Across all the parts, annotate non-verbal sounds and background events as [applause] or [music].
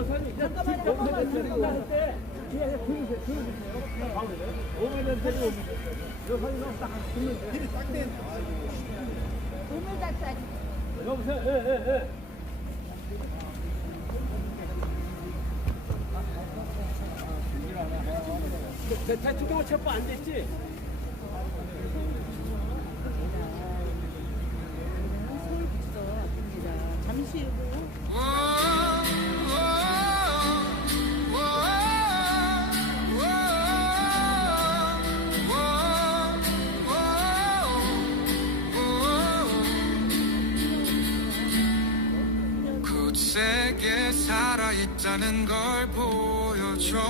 여사님 잠깐만요. 5m 데리고 할때 뒤에 들으세요. 들으세요. 5m 데리고 오면 돼요. 여사님 딱 듣는 돼. 길이 딱 돼. 5m짜리. 여보세요. 예, 예, 예. 대- 대충 체포 안 됐지? 굳세게 살아있다는 걸 보여줘.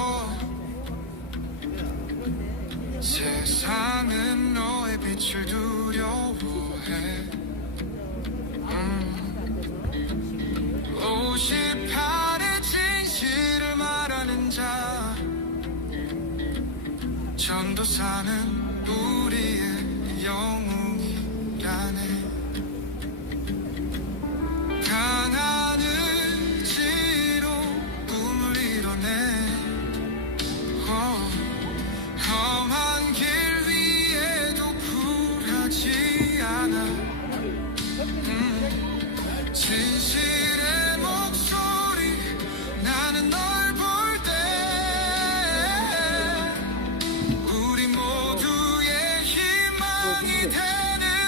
세상은 너의 빛을 두려워해. 음. 58의 진실을 말하는 자. 전도사는 우리의 영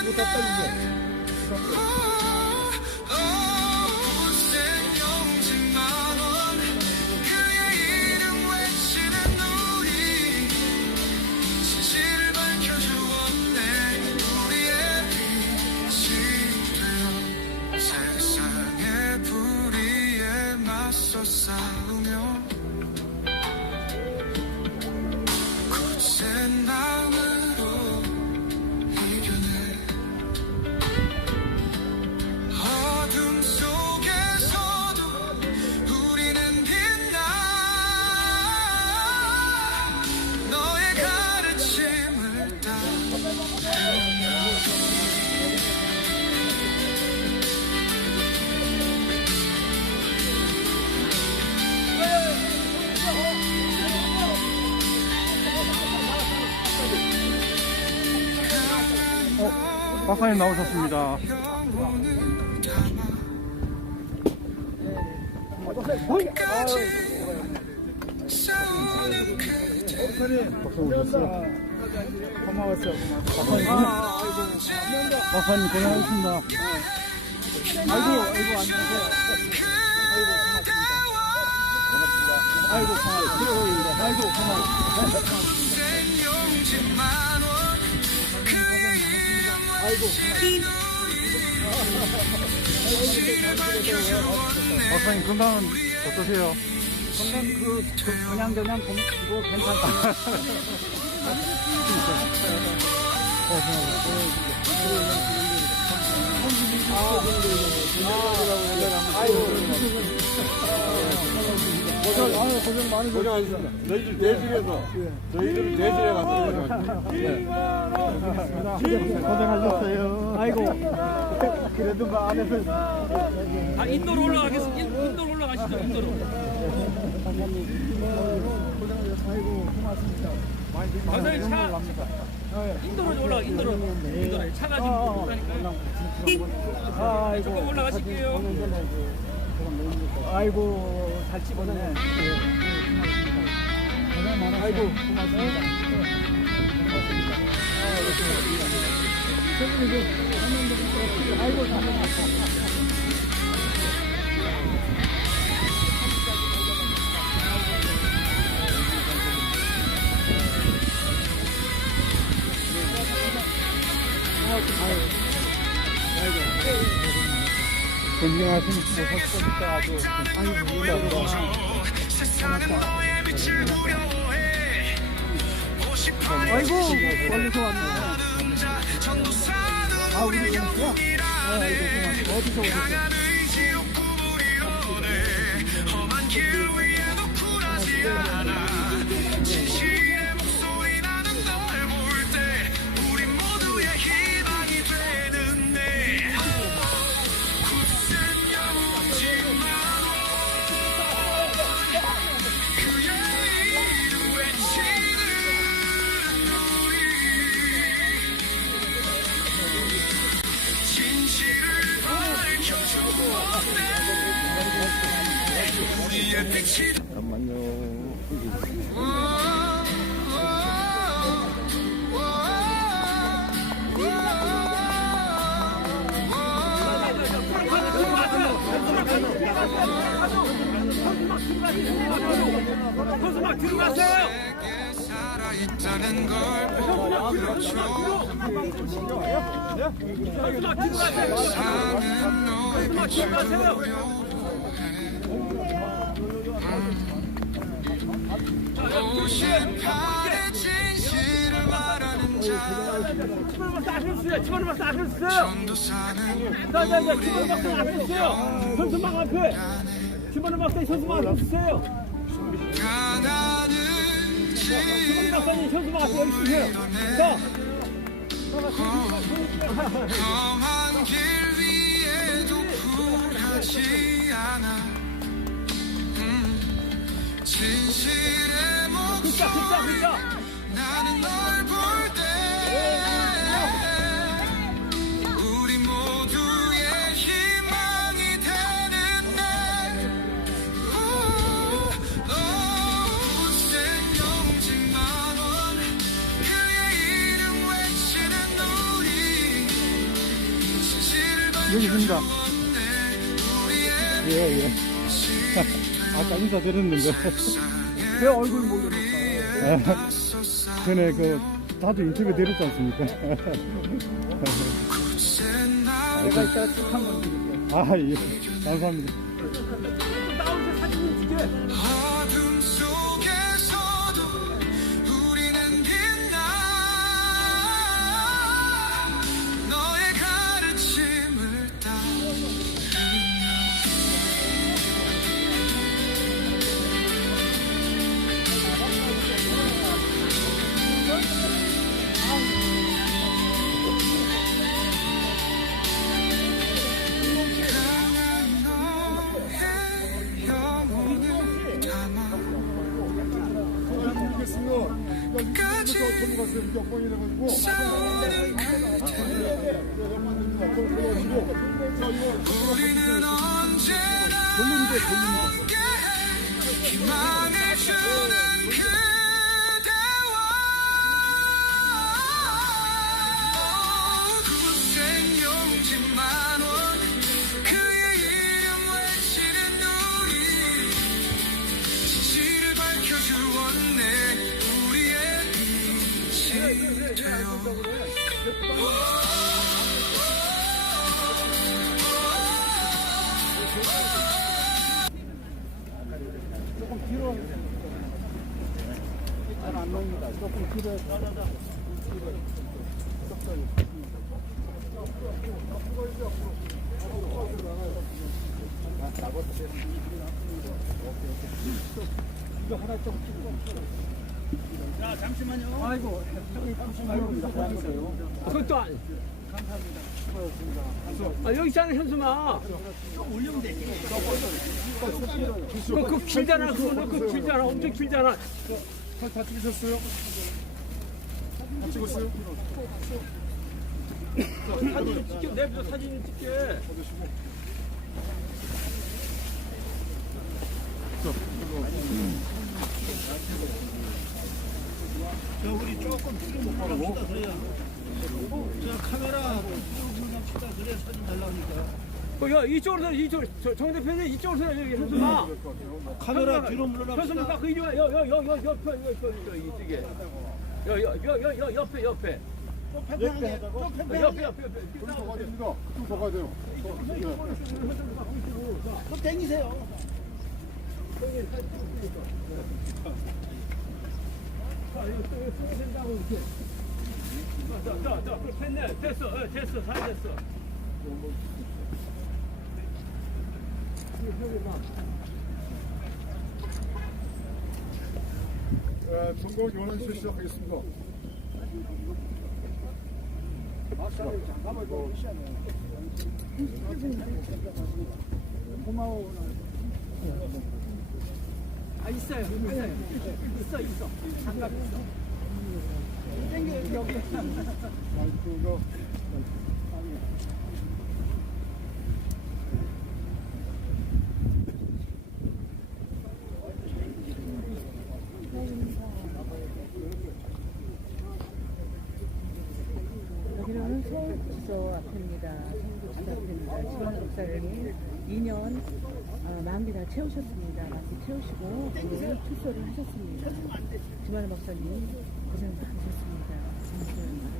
되는 생명 박사님 나오셨습니다. 박사님, 고생하셨습니다. 아이고, 아이고, 안녕하세요. 아이고, 고맙습니다. 아이고, 고맙습니다. 생용진 만원 그의 밝혀주었네 박사님 건강은 어떠세요? 건강 그, 그 그냥 저냥 공, 뭐 괜찮다. [laughs] 많이 고생하셨습니다. 고생하셨어요. 아이고, 그래도 그 안에서 아, 인도로 올라가겠습니다. 인도로 올라가시죠. 인도로. 고맙습니다. 여사님 차 인도로 올라가. 인도로. 인도로. 차가 지금 올라가니까요. 아 이고, 조금 올라가실게요. 아이고, 잘 찍었네. 아이고, 고맙습니다. 아이고. 아주. 아이고, 감사합니다. 세상은 너의 빛을 두려워해 58의 아이고, 멀리서 왔네. 아, 우리 영수야? 영웅이라네 아이고, 고맙습니다. 어디서 이뤄내 험한 길 위에도 굴하지 않아 선수 막 뒤로 가세요. 선수 막 뒤로 가세요. 선수 막 뒤로 가세요. 집어넣어서 아셨어요. 집어넣어서 아셨어요. 자, 자, 자, 집어넣어서 아셨어요. 선수막 앞에. 집어넣어서 선수막 아셨어요. 김원 박사님 현수막 앞에 여기 있으세요. 자. 험한 길 위에도 굴하지 않아 음, 진실의 목소리 글자, 글자, 글자. 나는 널볼때 여기 있습니다. 우리의 예, 예. [laughs] 아까 인사 드렸는데. [laughs] 제 얼굴 모르니까. [laughs] 전에 그, 다들 인터뷰 드렸지 않습니까? 내가 이따가 축한 건 드릴게요. 아, 예. 감사합니다. 함께해 조금 길어요. 아이고, 그것도 안. 아, 여기 있잖아, 현수마. 올리면 돼. 그, 그 길잖아, 그거는 그 길잖아. 엄청 길잖아. 다 찍으셨어요? 다 찍었어요? 사진 찍게, 내부터 사진 찍게. 어, 야, 이쪽으로, 이쪽, 저, 정 대표님, 이쪽으로 서 여기 현수마. 카메라 뒤로 물러나. 현수마, 딱 그, 이리 와, 여, 여, 여, 여, 옆에, 옆에, 옆에, 이쪽에. 여, 여, 여, 여, 여, 옆에, 옆에. 옆에, 옆에, 옆에. 그쪽 더 가야 됩니다. 그쪽 더 가야 돼요. 자, 이거 또 이거 쓰게 된다고 이렇게. 자, 자, 자, 그렇게 했네. 됐어, 어, 됐어, 잘 됐어. 네, 전국 연원실 시작하겠습니다. 아, 있어요, 있어요. 있어, 있어. 장갑 있어. 땡겨, 여기. 마이크가 목사님 2년 어, 만기 다 채우셨습니다. 만기 채우시고 오늘 출소를 하셨습니다. 김하늘 목사님 고생 많으셨습니다. 진짜.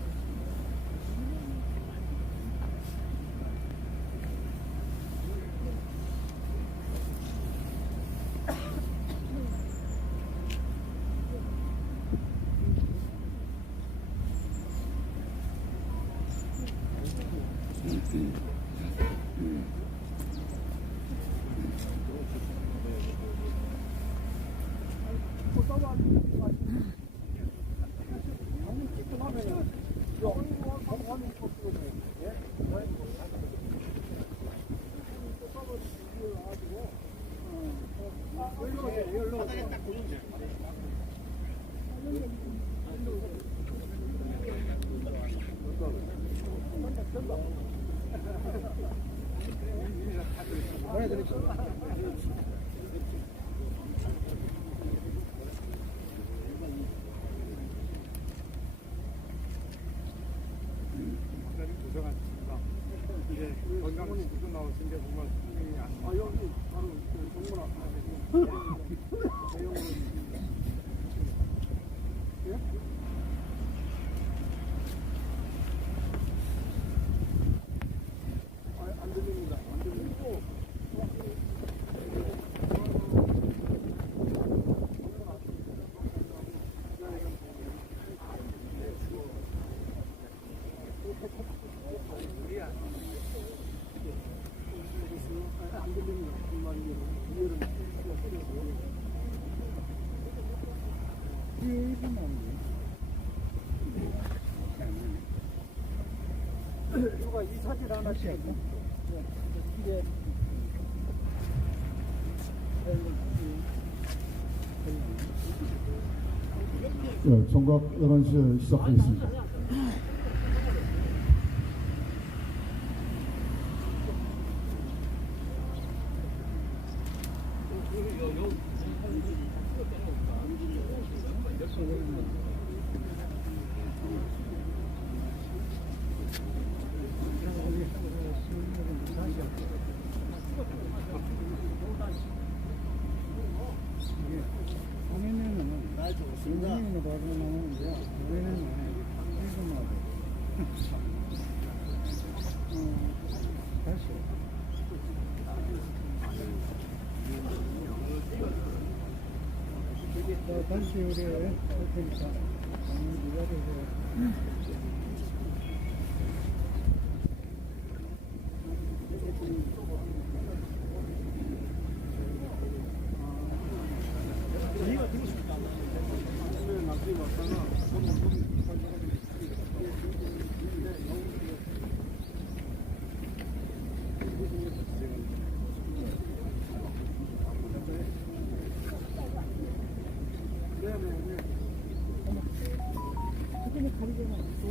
이제 건강은 구조 나오신 게 정말 안 아, 여기 바로 그 정문 앞에 [laughs] 내용으로 예? 아, 안 들립니다. 안 들리고 안 들립니다. 정말 이게 이해를 누가 이 사진 하나씩 이게 네, 총각 11시에 시작하겠습니다. 본인은 나 좋습니다. 본인은 바로 나오는데 본인은 일본하고 어, 다시 자, 다시 우리 할 테니까 음, 이거 좀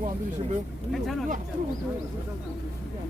그거 안 들리실래요? 괜찮아, 괜찮아.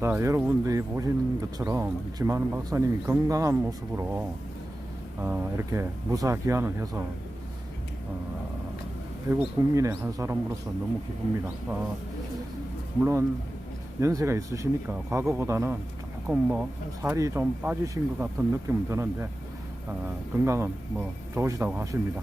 자, 여러분들이 보신 것처럼 지만 박사님이 건강한 모습으로 어, 이렇게 무사 귀환을 해서 어, 외국 국민의 한 사람으로서 너무 기쁩니다. 어, 물론 연세가 있으시니까 과거보다는 조금 뭐 살이 좀 빠지신 것 같은 느낌은 드는데 어, 건강은 뭐 좋으시다고 하십니다.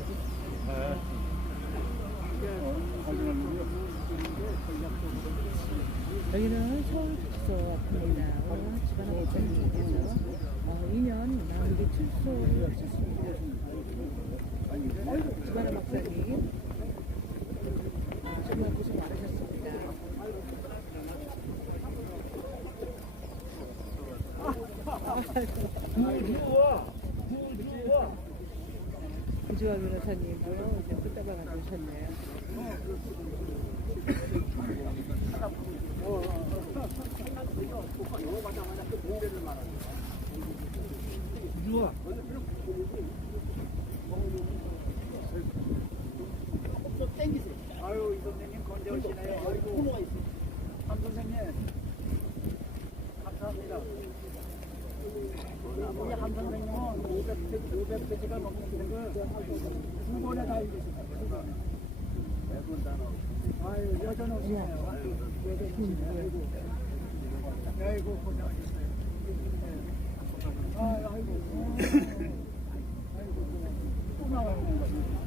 여기는 서울 특소 앞입니다. 오늘 집안 목사님께서 어, 2년 만기 출소를 하셨습니다. 집안 목사님 아, 정말 고생 많으셨습니다. 구지화 변호사님도 이제 끝다가 가주셨네요. 아유 이 선생님 건재하시네요. 아이고 한 선생님 감사합니다. 우리 한 선생님은 500페이지, 500페이지가 넘는 책을 두 번에 다 읽으셨어요. 네번 단어. 아유 여전 오시네요. 여전 오시네요. 아이고. 아이고 고생하셨어요. 아유 아이고. 아이고 또 나와요.